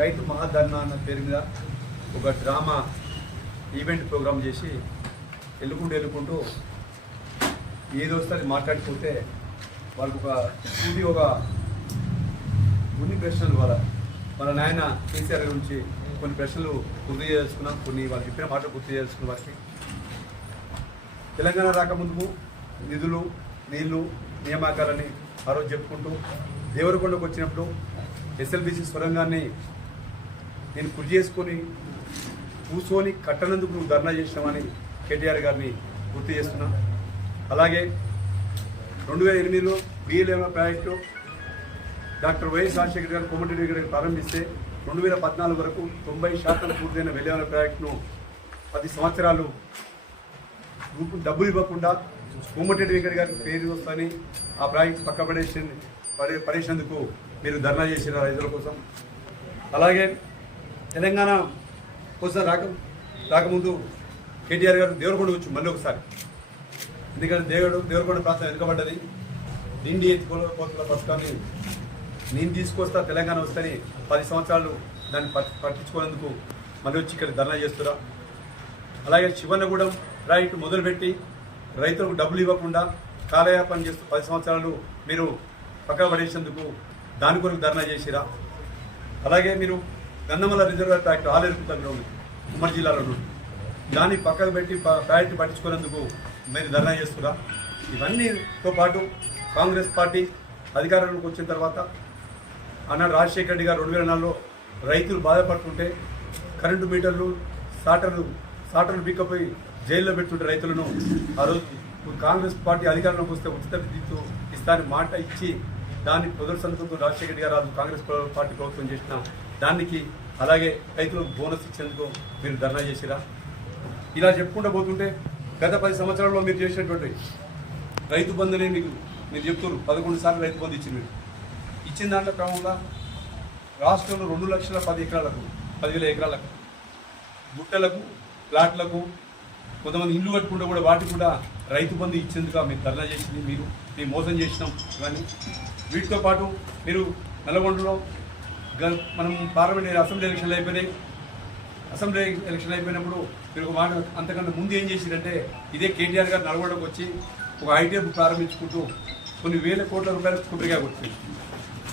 రైతు మహాధర్నా అన్న పేరు మీద ఒక డ్రామా ఈవెంట్ ప్రోగ్రామ్ చేసి వెళ్ళుకుంటూ ఏదో వస్తుంది మాట్లాడిపోతే వాళ్ళకు ఒక కొన్ని ప్రశ్నలు వాళ్ళ నాయన కేసీఆర్ గురించి కొన్ని ప్రశ్నలు గుర్తు చేసుకున్నాం, కొన్ని వాళ్ళు చెప్పిన మాటలు గుర్తు చేసుకున్న వారికి తెలంగాణ రాకముందుకు నిధులు నీళ్లు నియామకాలని ఆ రోజు చెప్పుకుంటూ దేవరకొండకు వచ్చినప్పుడు ఎస్ఎల్బీసీ సొరంగాన్ని నేను కృషి చేసుకొని కూర్చొని కట్టనందుకు నువ్వు ధర్నా చేసినామని కేటీఆర్ గారిని గుర్తు చేస్తున్నా. అలాగే 2008లో BLM project doctor YS Rajasekhar గారు కోమటిరెడ్డి గారు ప్రారంభిస్తే 2014 వరకు 90% పూర్తయిన వెలియాల ప్రాజెక్టును 10 సంవత్సరాలు డబ్బులు ఇవ్వకుండా కోమటిరెడ్డి వెంకట గారికి పేరు వస్తాయని ఆ ప్రాజెక్ట్ పక్క పడేసేందుకు మీరు ధర్నా చేసిన రైతుల కోసం. అలాగే తెలంగాణ కోసం రాకముందు కేటీఆర్ గారు దేవరకొండ వచ్చి మళ్ళీ ఒకసారి, ఎందుకంటే దేవరకొండ ప్రాంతం వెనుకబడ్డది, నిండి ఎత్తుకోలేకపోతున్న పథకాన్ని నేను తీసుకొస్తా తెలంగాణ వస్తని 10 సంవత్సరాలు దాన్ని పట్టించుకునేందుకు మళ్ళీ వచ్చి ఇక్కడ ధర్నా చేస్తున్నా. అలాగే శివన్నగూడెం ప్రాజెక్టు మొదలుపెట్టి రైతులకు డబ్బులు ఇవ్వకుండా కాలయాపన చేస్తూ 10 సంవత్సరాలు మీరు పక్కన పడేసేందుకు దాని కొరకు ధర్నా చేసిరా. అలాగే మీరు గన్నమల రిజర్వాయర్ ప్రాజెక్టు ఆలేరుకు దగ్గర ఉంది, ఉమ్మడి జిల్లాలో నుండి దాన్ని పక్కకు పెట్టి ప్రాజెక్టు పట్టించుకునేందుకు మీరు ధర్నా చేస్తురా. ఇవన్నీతో పాటు కాంగ్రెస్ పార్టీ అధికారంలోకి వచ్చిన తర్వాత అన్నాడు రాజశేఖర రెడ్డి గారు 2004లో రైతులు బాధపడుతుంటే కరెంటు మీటర్లు సాటర్లు పీక్కపోయి జైల్లో పెట్టుకుంటే రైతులను ఆ రోజు కాంగ్రెస్ పార్టీ అధికారంలోకి వస్తే ఉచిత విద్యుత్ ఇస్తానని మాట ఇచ్చి దాన్ని ప్రదర్శనతో రాజశేఖర రెడ్డి గారు కాంగ్రెస్ పార్టీ ప్రభుత్వం చేసిన దానికి, అలాగే రైతులకు బోనస్ ఇచ్చేందుకు మీరు ధర్నా చేసిరా. ఇలా చెప్పుకుంటూ పోతుంటే గత 10 సంవత్సరాల్లో మీరు చేసినటువంటి రైతు బంధుని మీరు చెప్తున్నారు 11 సార్లు రైతు బంధు ఇచ్చింది. మీరు ఇచ్చిన దాంట్లో క్రమంలో రాష్ట్రంలో 2,10,000 ఎకరాలకు గుట్టలకు ప్లాట్లకు కొంతమంది ఇల్లు కట్టుకుంటే కూడా వాటికి కూడా రైతు బంధు ఇచ్చేందుకు మీరు ధర్నా చేసింది, మేము మోసం చేసినాం. ఇవన్నీ వీటితో పాటు మీరు నల్గొండలో మనం పార్లమెంట్ అసెంబ్లీ ఎలక్షన్లు అయిపోయినాయి. అసెంబ్లీ ఎలక్షన్ అయిపోయినప్పుడు మీరు ఒక మాట అంతకన్నా ముందు ఏం చేసిరంటే ఇదే కేటీఆర్ గారు నల్గొండకు వచ్చి ఒక ఐటీఎఫ్ ప్రారంభించుకుంటూ కొన్ని వేల కోట్ల రూపాయలు కుట్రగా కొట్టింది.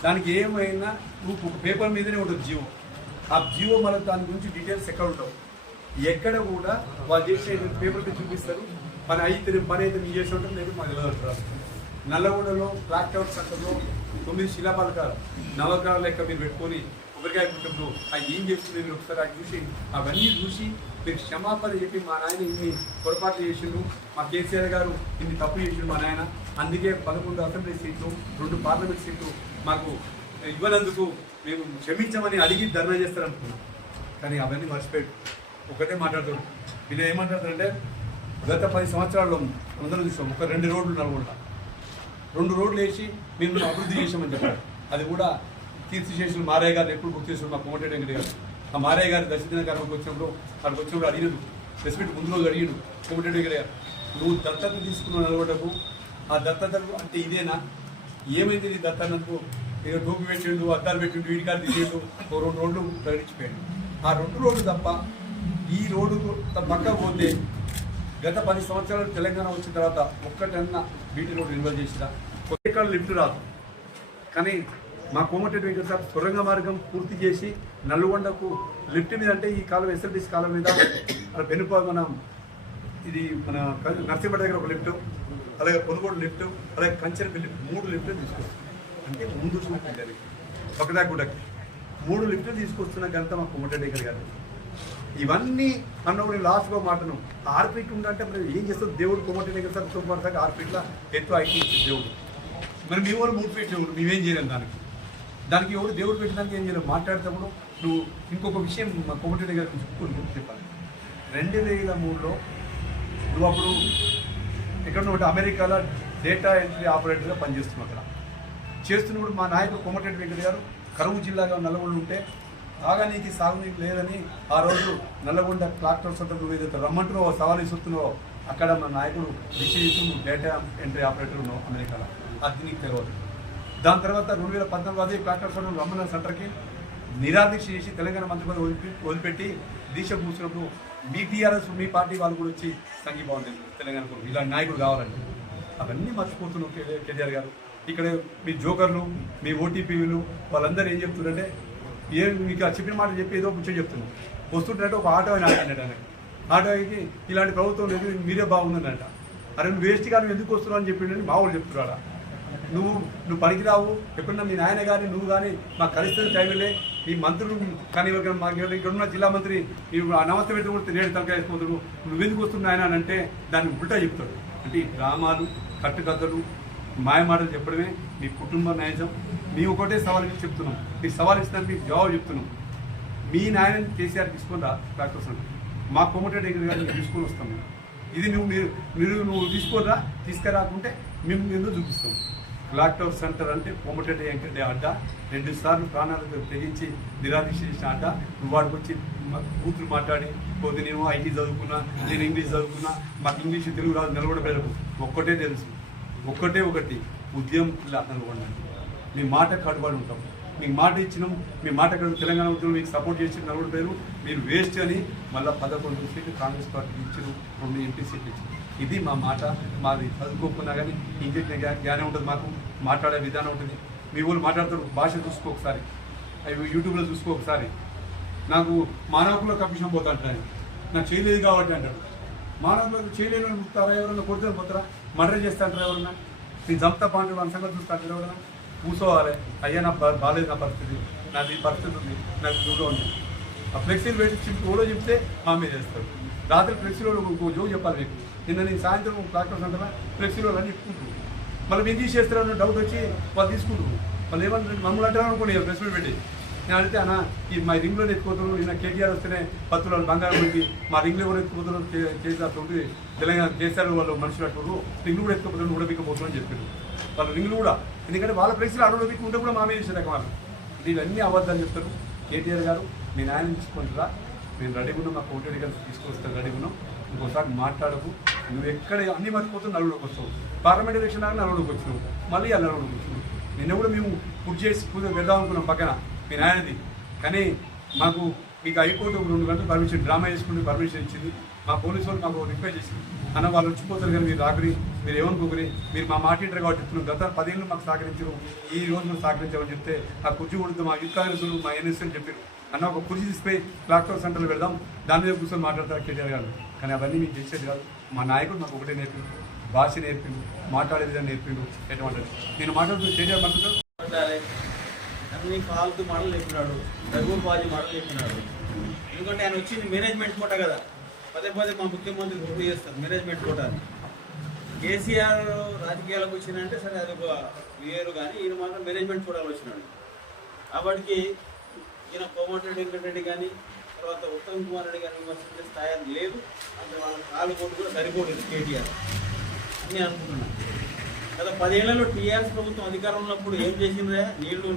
దానికి ఏమైనా ఒక పేపర్ మీదనే ఉంటుంది జీవో, ఆ జీవో మనకు దాని గురించి డీటెయిల్స్ ఎక్కడ ఉండవు. ఎక్కడ కూడా వాళ్ళు చేసే పేపర్ మీద చూపిస్తారు, పని అయితే మీరు చేసి ఉంటాం లేదు మాకు తెలియదు. నల్లగొండలో క్లాక్ టవర్ సెంటర్లో 9 శిలాపాలకాలు నవగ్రహాల లెక్క మీరు పెట్టుకొని కొబ్బరికాయ కుటుంబం అవి ఏం చేస్తుంది మీరు ఒకసారి అది చూసి అవన్నీ చూసి మీరు క్షమాపణ చెప్పి మా నాయన ఇన్ని పొరపాట్లు చేసిండు, మా కేసీఆర్ గారు ఇన్ని తప్పు చేసిండు మా నాయన, అందుకే 11 అసెంబ్లీ సీట్లు 2 పార్లమెంట్ సీట్లు మాకు ఇవ్వనందుకు మేము క్షమించమని అడిగి ధర్నా చేస్తారనుకున్నాం. కానీ అవన్నీ మర్చిపోయాడు. ఒకటే మాట్లాడుతాడు. వీళ్ళు ఏమంటారంటే గత 10 సంవత్సరాల్లో అందరూ చూసాం ఒక 2 రోడ్లు నల్గొండ 2 రోడ్లు వేసి మేము అభివృద్ధి చేసామని చెప్పారు. అది కూడా కీర్తి చేసిన మారయ్య గారిని ఎప్పుడు గుర్తు చేసిన మా కోమటిరెడ్డి వెంకట గారు. ఆ మారయ్య గారి దర్శన కార్యక్రమం వచ్చినప్పుడు అడిగినడు, రెస్పెక్ట్ ముందు రోజు అడిగిడు కోమటిరెడ్డి వెంకట గారు, నువ్వు దత్తత తీసుకున్న నల్గొండకు ఆ దత్తతకు అంటే ఇదేనా, ఏమైంది నీ దత్తనకు? ఇక టోపీ పెట్టిండు, అద్దాలు పెట్టిండు, వీడికాలు తీసేయండు, 2 రోడ్లు ప్రకటించిపోయాడు. ఆ 2 రోడ్లు తప్ప ఈ రోడ్డు పక్క పోతే గత 10 సంవత్సరాలు తెలంగాణ వచ్చిన తర్వాత ఒక్కటన్నా బీటీ రోడ్డు ఇన్వాల్వ్ చేసినా ఎక్కడ లిఫ్ట్ రాదు. కానీ మా కోమటిరెడ్డి వెంకట సార్ సొరంగ మార్గం పూర్తి చేసి నల్గొండకు లిఫ్ట్ మీద, అంటే ఈ కాలం ఎస్ఎల్బీసీ కాలం మీద వెనుక ఇది మన నర్సింపేట దగ్గర ఒక లిఫ్ట్, అలాగే పొనుగోడు లిఫ్ట్, అలాగే కంచెరపల్లి లిఫ్ట్, 3 లిఫ్ట్లు తీసుకొస్తాం. అంటే ముందు చూపించాలి ఒకదాగుడకి 3 లిఫ్ట్లు తీసుకొస్తున్న ఘనత మా కోమటిరెడ్డి వెంకట గారు. ఇవన్నీ అన్నప్పుడు లాస్ట్గా మాటను ఆర్పిట్ ఉందంటే మరి ఏం చేస్తుంది దేవుడు కోమటిరెడ్డి వెంకట సార్ తోపాటు ఆర్పిట్లా ఎత్తు ఐటీ ఇచ్చింది దేవుడు. మరి మీ వాళ్ళు 3 ఫీట్ దేవుడు, మేమేం చేయలేము దానికి ఎవరు దేవుడు పెట్టడానికి ఏం చేయలేము. మాట్లాడేటప్పుడు నువ్వు ఇంకొక విషయం మా కోమటిరెడ్డి గారికి చెప్పాలి. 2003లో నువ్వు అప్పుడు ఎక్కడ ఒకటి అమెరికాలో డేటా ఎంట్రీ ఆపరేటర్గా పనిచేస్తున్నావు. అక్కడ చేస్తున్నప్పుడు మా నాయకుడు కోమటిరెడ్డి వెంకట గారు కరువు జిల్లాగా నల్లగొండ ఉంటే తాగానీకి సాగునీకి లేదని ఆ రోజు నల్లగొండ క్లాక్టర్ సొంత నువ్వు ఏదైతే రమ్మంటున్నావో సవాలు ఇస్తున్నావో అక్కడ మన నాయకుడు డిసిజన్ నువ్వు డేటా ఎంట్రీ ఆపరేటర్ ఉన్నావు అమెరికాలో, అది నీకు తెలియదు. దాని తర్వాత 2014 అదే క్లాక్టర్ సొంత రమ్మన్న సెంటర్కి నిరాదీక్ష చేసి తెలంగాణ మంత్రి పదవి వదిలిపెట్టి దీక్ష కూర్చున్నప్పుడు మీ టీఆర్ఎస్ మీ పార్టీ వాళ్ళు కూడా వచ్చి సంఘీభావం తెలియదు తెలంగాణ కోసం ఇలాంటి నాయకుడు కావాలండి. అవన్నీ మర్చిపోతున్నాం కేటీఆర్ గారు. ఇక్కడ మీ జోకర్లు మీ ఓటీపీలు వాళ్ళందరూ ఏం చెప్తున్నారంటే మీకు చెప్పిన మాట చెప్పి ఏదో కూర్చొని చెప్తున్నాం. వస్తుంటే ఒక ఆటో అని ఆడినాడు. ఆటో అయితే ఇలాంటి ప్రభుత్వం లేదు మీరే బాగుందంట. అరే నువ్వు వేస్ట్గా నువ్వు ఎందుకు వస్తున్నావు అని చెప్పిండని మా వాళ్ళు చెప్తున్నాడా. నువ్వు పనికిరావు, ఎప్పుడన్నా మీ నాయన కానీ నువ్వు కానీ మాకు కలిసిన టైంలే ఈ మంత్రులు కానీ మాకు ఇక్కడ ఉన్న జిల్లా మంత్రి నమస్తే పెట్టి కూడా రేటు తలకాయ వేసుకుంటారు, నువ్వెందుకు వస్తున్నావు ఆయన అని అంటే దాన్ని ఉల్టా చెప్తాడు. అంటే ఈ డ్రామాలు కట్టుకథలు మాయమాటలు చెప్పడమే మీ కుటుంబ నైజం. మేము ఒకటే సవాల్ ఇచ్చి చెప్తున్నాం, మీకు సవాల్ ఇచ్చినందుకు మీకు జవాబు చెప్తున్నాం. మీ నాయన కేసీఆర్ తీసుకొని రా డాక్టర్స్ అంటే మా కోమటిరెడ్డి గారిని తీసుకొని వస్తాం. ఇది నువ్వు తీసుకోరా, తీసుకురాకుంటే మేము ఎందుకు చూపిస్తాం. క్లాక్ టవర్ సెంటర్ అంటే కోమటిరెడ్డి వెంకటే అడ్డ 2 సార్లు ప్రాణాలకు తెగించి నిరాదీక్ష చేసిన అడ్డ. నువ్వు వాడికి వచ్చి కూతురు మాట్లాడి కొద్ది నేను ఐటీ చదువుకున్నా, నేను ఇంగ్లీష్ చదువుకున్నా, మాకు ఇంగ్లీష్ తెలుగు రాదు నిలబడలేదు. ఒక్కటే తెలుసు, ఒకటి ఉద్యమం నిలబడండి. మీ మాట కట్టుబడి ఉంటాం. మీకు మాట ఇచ్చినాం, మీ మాట కడుగు తెలంగాణ ఉద్యమం మీకు సపోర్ట్ చేసి నిలబడిపోయారు. మీరు వేస్ట్ అని మళ్ళీ 11 సీట్లు కాంగ్రెస్ పార్టీకి ఇచ్చారు, 2 ఎంపీ సీట్లు ఇచ్చారు. ఇది మా మాట. మాది చదువుకోకున్నా కానీ ఇంగ్లీష్ జ్ఞానం ఉంటుంది, మాకు మాట్లాడే విధానం ఉంటుంది. మీ ఊళ్ళు మాట్లాడతారు, భాష చూసుకో ఒకసారి, అవి యూట్యూబ్లో చూసుకో ఒకసారి. నాకు మానవకులో కమిషన్ పోతా అంటాను, నాకు చేయలేదు కాబట్టి అంటాడు. మానవులకు చేయలేని ముక్తారా, ఎవరన్నా కొడుతుంది పోతారా, మర్డర్ చేస్తా అంటారా, ఎవరన్నా నేను జంప్తా పాండ్రు మన సంగతి చూస్తా అంటారు. ఎవరన్నా కూర్చోవాలి, అయ్యా నాకు బాగాలేదు, నా పరిస్థితి, నాది పరిస్థితి ఉంది, నాకు దూరం ఉంది. ఆ ఫ్లెక్సీలు పెట్టి ఓడో చెప్తే మా మీద చేస్తారు. రాత్రి ఫ్లెక్సీలో ఇంకో జోగు చెప్పాలి మీకు. నిన్న నేను సాయంత్రం డాక్టర్స్ అంటారా ఫ్లెక్సీలో అని చెప్పుకుంటారు. మళ్ళీ మేము తీసేస్తారని డౌట్ వచ్చి వాళ్ళు తీసుకుంటారు. వాళ్ళు ఏమంటారు మమ్మల్ని అంటారు అనుకోండి ఫ్లెక్సీలు పెట్టి. నేను అడిగితే అన్న ఈ మా రింగ్లో ఎత్తుకుపోతున్నారు, నిన్న కేటీఆర్ వస్తేనే 10 తులాలు బంగారం పెట్టి మా రింగ్లో కూడా ఎత్తుకుపోతున్నారు, కేసీఆర్ తోటి తెలంగాణ కేసీఆర్ వాళ్ళు మనుషులు అట్టుకోరు, రింగ్లు కూడా ఎత్తుకుపోతున్నారు, ఊడబిక్కపోతున్నారు అని చెప్పారు. వాళ్ళ రింగ్లు కూడా ఎందుకంటే వాళ్ళ ఫ్లెక్సీలు అడవులకి ఉంటే కూడా మా మీద చేసే రకం వాళ్ళు. వీళ్ళన్నీ అబద్ధాలు చెప్తారు. కేటీఆర్ గారు మీ నాయన తీసుకుంటారా, నేను రెడీగా ఉన్నాం, మా కోటిరెడ్డి గారు తీసుకొస్తాను రెడీగా ఉన్నాం, ఇంకోసారి మాట్లాడకు. నువ్వు ఎక్కడ అన్ని మర్చిపోతావు, నలుగురికి వస్తావు. పార్లమెంట్ ఎలక్షన్ లాగా నలుగురికి వచ్చినావు, మళ్ళీ ఆ నలుగురికి వచ్చినావు. నిన్న కూడా మేము పూర్తి చేసి పూజ వెళ్దాం అనుకున్నాం పక్కన మీ నాయనది. కానీ మాకు మీకు హైకోర్టు 2 గంటలు పర్మిషన్ డ్రామా చేసుకుంటే పర్మిషన్ ఇచ్చింది. మా పోలీసు వాళ్ళు మాకు రిక్వెస్ట్ చేసింది, అన్న వాళ్ళు వచ్చిపోతారు కానీ మీరు రాకరి, మీరు ఏమనుకోకరి, మీరు మా మాట ఇంటారు కాబట్టి చెప్తున్నాం. గత 10 ఏళ్ళు మాకు సహకరించారు, ఈ రోజు మేము సహకరించామని చెప్తే ఆ కుర్చీ కొడుతూ మా యూత్ కాంగ్రెస్ మా ఎన్ఎస్ అని చెప్పారు. అన్న ఒక కుర్చీ తీసుకుపోయి క్లాక్ టవర్ సెంటర్లో పెడదాం, దాని మీద కూర్చొని మాట్లాడతారు కేటీఆర్ గారు. కానీ అవన్నీ మీకు చేసేది కాదు. మా నాయకుడు మాకు ఒకటే నేర్పిండు, భాష నేర్పిండు, మాట్లాడే విధానం నేర్పిండు. ఎటువంటి నేను మాట్లాడుతూ కేటీఆర్ మాట్లాడుతూ అన్ని ఫాల్తు మాటలు చెప్పినాడు, రఘుబాజీ మాటలు చెప్పినాడు. ఎందుకంటే ఆయన వచ్చింది మేనేజ్మెంట్ కోట కదా, పదే మా ముఖ్యమంత్రి గుర్తు చేస్తారు మేనేజ్మెంట్ కోట అని. కేసీఆర్ రాజకీయాలకు వచ్చినంటే సరే అది ఒక వేరు, కానీ ఈయన మాత్రం మేనేజ్మెంట్ కోటాలు వచ్చినాడు. కాబట్టి ఈయన కోమటిరెడ్డి వెంకటరెడ్డి కానీ తర్వాత ఉత్తమ్ కుమార్ రెడ్డి కానీ విమర్శించే స్థాయి లేదు. అంటే వాళ్ళ కాలు కోటు కూడా సరిపోలేదు కేటీఆర్ అని అనుకుంటున్నాను. గత 10 ఏళ్లలో టీఆర్ఎస్ ప్రభుత్వం అధికారంలో ఉన్నప్పుడు ఏం చేసిందే,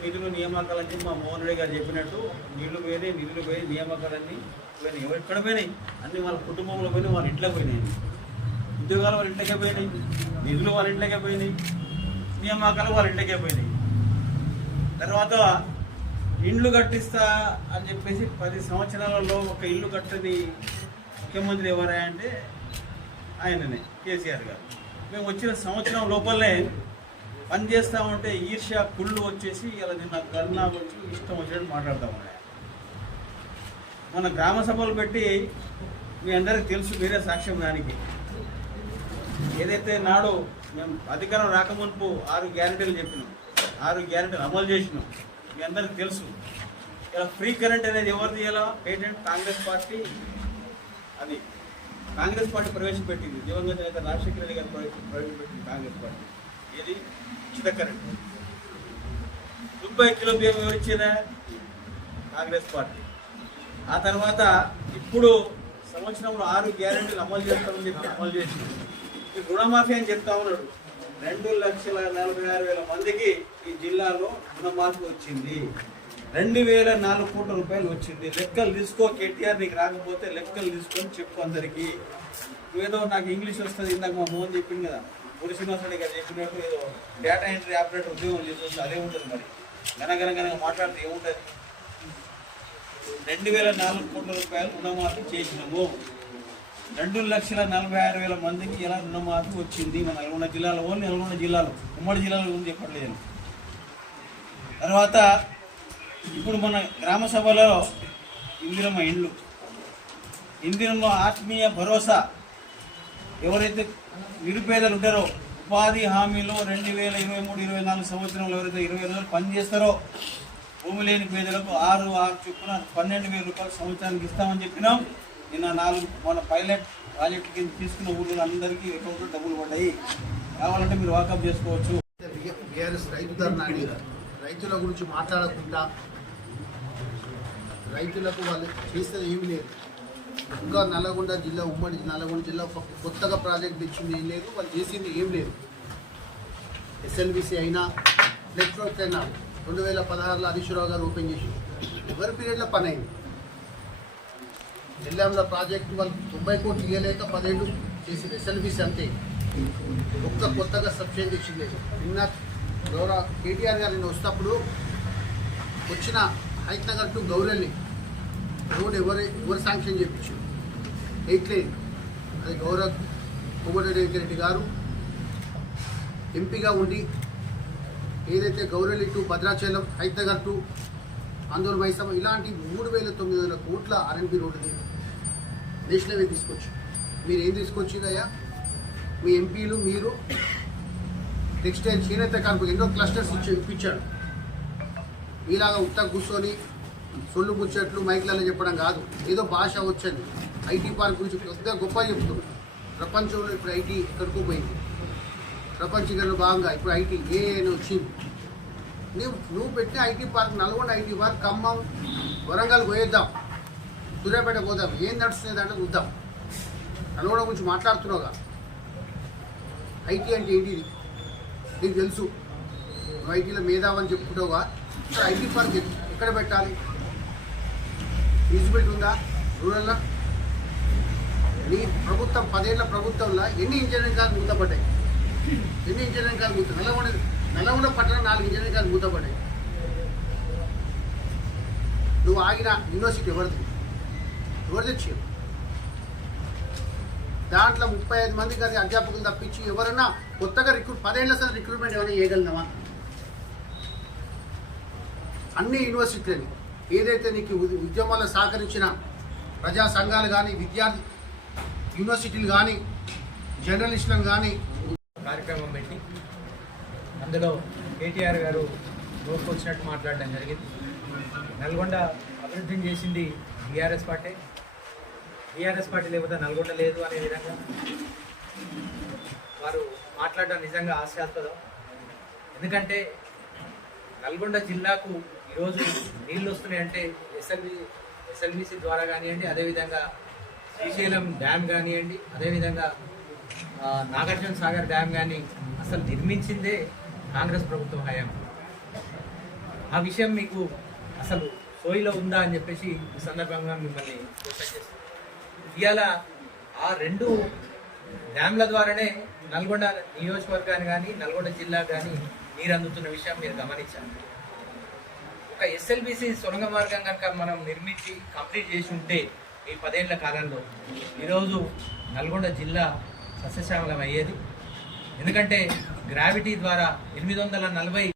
నిధులు నియామకాలని చెప్పి మా మోహన్ రెడ్డి గారు చెప్పినట్టు నిధులు పోయి నియామకాలన్నీ పోయినాయి. ఎక్కడ పోయినాయి? అన్ని వాళ్ళ కుటుంబంలో పోయినాయి, వాళ్ళ ఇంట్లోకి పోయినాయి. ఉద్యోగాలు వాళ్ళ ఇంట్లోకే పోయినాయి, నిధులు వాళ్ళ ఇంట్లోకే పోయినాయి, నియామకాలు వాళ్ళ ఇంట్లోకే పోయినాయి. తర్వాత ఇండ్లు కట్టిస్తా అని చెప్పేసి 10 సంవత్సరాలలో ఒక ఇల్లు కట్టని ముఖ్యమంత్రి ఎవరా అంటే ఆయననే, కేసీఆర్ గారు. మేము వచ్చిన సంవత్సరం లోపలనే పని చేస్తూ ఉంటే ఈర్ష్య కుళ్ళు వచ్చేసి ఇలా నిన్న గన్నా వచ్చి ఇష్టం వచ్చినట్టు మాట్లాడుతూ ఉన్నాయి. మన గ్రామ సభలు పెట్టి మీ అందరికీ తెలుసు, మీరే సాక్ష్యం దానికి. ఏదైతే నాడు మేము అధికారం రాకమునుపు 6 గ్యారెంటీలు చెప్పినాం, 6 గ్యారెంటీలు అమలు చేసినాం, మీ అందరికీ తెలుసు. ఇలా ఫ్రీ కరెంట్ అనేది ఎవరు చేయాలో పేటెంట్ కాంగ్రెస్ పార్టీ, అది కాంగ్రెస్ పార్టీ ప్రవేశపెట్టింది. దివంగత నేత రాజశేఖర రెడ్డి గారు ప్రవేశపెట్టింది కాంగ్రెస్ పార్టీ. ఏది ఉచిత కరెంట్. 90 కిలో బియ్యం ఎవరిచ్చిన కాంగ్రెస్ పార్టీ. ఆ తర్వాత ఇప్పుడు సంవత్సరంలో 6 గ్యారెంటీలు అమలు చేస్తామని చెప్పి అమలు చేసింది. ఈ రుణమాఫీ అని చెప్తా ఉన్నాడు. 2,46,000 మందికి ఈ జిల్లాలో రుణమాఫీ వచ్చింది. 2,004 కోట్ల రూపాయలు వచ్చింది. లెక్కలు తీసుకో కేటీఆర్, నీకు రాకపోతే లెక్కలు తీసుకొని చెప్పు అందరికీ. ఏదో నాకు ఇంగ్లీష్ వస్తుంది, ఇందాక మా మోహన్ చెప్పింది కదా, పూరి శ్రీనివాసరెడ్డి గారు చెప్పినట్టు ఏదో డేటా ఎంట్రీ ఆపరేటర్ ఉద్యోగం చేసి అదే ఉంటుంది. మరి గనగనగా మాట్లాడితే ఏముంటుంది? 2,004 కోట్ల రూపాయలు రుణమాఫీ చేసినాము. 2,46,000 మందికి ఇలా రుణమాఫీ వచ్చింది మన నల్గొండ జిల్లాలో. ఓన్లీ నల్గొండ జిల్లాలో, ఉమ్మడి జిల్లాలో ఉంది చెప్పట్లేదు. తర్వాత ఇప్పుడు మన గ్రామ సభలో ఇందిరమ్మ ఇండ్లు, ఇందిరమ్మ ఆత్మీయ భరోసా, ఎవరైతే నిరుపేదలు ఉంటారో ఉపాధి హామీలో 2023-24 సంవత్సరంలో ఎవరైతే 20 రోజులు పనిచేస్తారో భూమి లేని పేదలకు 6 చొప్పున 12,000 రూపాయలు సంవత్సరానికి ఇస్తామని చెప్పినాం. నిన్న 4 మన పైలట్ ప్రాజెక్టు కింద తీసుకున్న ఊళ్ళో అందరికీ అకౌంట్లో డబ్బులు పడ్డాయి. కావాలంటే మీరు వాకప్ చేసుకోవచ్చు. బీఆర్ఎస్ రైతు ధర్నాన్ని రైతుల గురించి మాట్లాడకుండా రైతులకు వాళ్ళు చేసేది ఏమీ లేదు. ఇంకా నల్లగొండ జిల్లా, ఉమ్మడి నల్లగొండ జిల్లా ఒక కొత్తగా ప్రాజెక్ట్ తెచ్చింది ఏం లేదు, వాళ్ళు చేసింది ఏం లేదు. ఎస్ఎల్బిసి అయినా నెట్వర్క్ అయినా 2016లో హరీశ్రావు గారు ఓపెన్ చేసి ఎవరి పీరియడ్లో పని అయింది. నెల్లాంలో ప్రాజెక్టు వాళ్ళు 90 కోట్లు ఇవ్వలేక 10 ఏళ్ళు చేసింది ఎస్ఎల్బిసి అంతే. ఒక్క కొత్తగా సబ్సిడీ తెచ్చింది లేదు. నిన్న గౌరవ కేటీఆర్ గారు నిన్న వస్తప్పుడు వచ్చిన హైత్నగర్ టు గౌరెల్లి రోడ్ ఎవరు శాంక్షన్ చేయించారు 8 లేన్. అది గౌరవ కోమటిరెడ్డి రెడ్డి గారు ఎంపీగా ఉండి ఏదైతే గౌరెల్లి టు భద్రాచలం, హైత్నగర్ టు ఆందోళన మైసమ్మ ఇలాంటి 3,900 కోట్ల ఆర్ఎన్బి రోడ్డుని నేషనల్ హైవే తీసుకొచ్చి మీరు ఏం తీసుకొచ్చిందయ్యా? మీ ఎంపీలు మీరు టెక్స్టైల్ చేనేత కార్మికులు ఎన్నో క్లస్టర్స్ ఇప్పించాడు. మీలాగా ఉత్తగా కూర్చొని సొల్లు ముచ్చట్లు మైక్లలో చెప్పడం కాదు. ఏదో భాష వచ్చండి. ఐటీ పార్క్ గురించి పెద్ద గొప్ప చెప్తున్నారు. ప్రపంచంలో ఇప్పుడు ఐటీ ఎక్కడికో పోయింది. ప్రపంచీకరణ భాగంగా ఇప్పుడు ఐటీ ఏఏని వచ్చింది. నువ్వు పెట్టిన IT park, Nalgonda IT park, Khammam, Warangal పోయేద్దాం, సూర్యాపేట పోదాం, ఏం నడుస్తుంది అంటే చూద్దాం. నల్గొండ గురించి మాట్లాడుతున్నావుగా. ఐటీ అంటే ఏంటిది నీకు తెలుసు. నువ్వు ఐటీలో మేధావని చెప్పుకుంటావుగా. ఐటీ పార్క్ ఎక్కడ పెట్టాలి? ఫీజిబిలిటీ ఉందా రూరల్లో? నీ ప్రభుత్వం 10 ఏళ్ల ప్రభుత్వంలో ఎన్ని ఇంజనీరింగ్ కాలేజ్ మూతపడ్డాయి? ఎన్ని ఇంజనీరింగ్ కాలేజ్ నల్లగొండ పట్టణం 4 ఇంజనీరింగ్ కాలేజ్ మూతపడ్డాయి. నువ్వు ఆగిన యూనివర్సిటీ ఎవరిది తెచ్చావు? దాంట్లో 35 మంది కానీ అధ్యాపకులు తప్పించి ఎవరైనా కొత్తగా 10 ఏళ్ల సార్ రిక్రూట్మెంట్ ఏమైనా చేయగలిగినావా? అన్ని యూనివర్సిటీలని ఏదైతే నీకు ఉద్యమాల్లో సహకరించిన ప్రజా సంఘాలు కానీ, విద్యార్థి యూనివర్సిటీలు కానీ, జర్నలిస్టులను కానీ కార్యక్రమం పెట్టి అందులో కేటీఆర్ గారు రోజుకు వచ్చినట్టు మాట్లాడడం జరిగింది. నల్గొండ అభివృద్ధిని చేసింది బీఆర్ఎస్ పార్టీ. బీఆర్ఎస్ పార్టీ లేకపోతే నల్గొండ లేదు అనే విధంగా వారు మాట్లాడడం నిజంగా హాస్యాస్పదం. ఎందుకంటే నల్గొండ జిల్లాకు ఈరోజు నీళ్ళు వస్తున్నాయంటే ఎస్ఎల్బిసి ద్వారా కానివ్వండి, అదేవిధంగా శ్రీశైలం డ్యామ్ కానివ్వండి, అదేవిధంగా నాగార్జున సాగర్ డ్యామ్ కానీ అసలు నిర్మించిందే కాంగ్రెస్ ప్రభుత్వం హయాం. ఆ విషయం మీకు అసలు సోయిలో ఉందా అని చెప్పేసి ఈ సందర్భంగా మిమ్మల్ని క్వశ్చన్ చేస్తాను. ఇవాళ ఆ 2 డ్యామ్ల ద్వారానే నల్గొండ నియోజకవర్గాన్ని కానీ, నల్గొండ జిల్లా కానీ నీరు అందుతున్న విషయం మీరు గమనించాలి. ఒక ఎస్ఎల్బిసి సొరంగ మార్గం కనుక మనం నిర్మించి కంప్లీట్ చేసి ఉంటే ఈ 10 ఏళ్ల కాలంలో ఈరోజు నల్గొండ జిల్లా సస్యశ్యామలం అయ్యేది. ఎందుకంటే గ్రావిటీ ద్వారా 840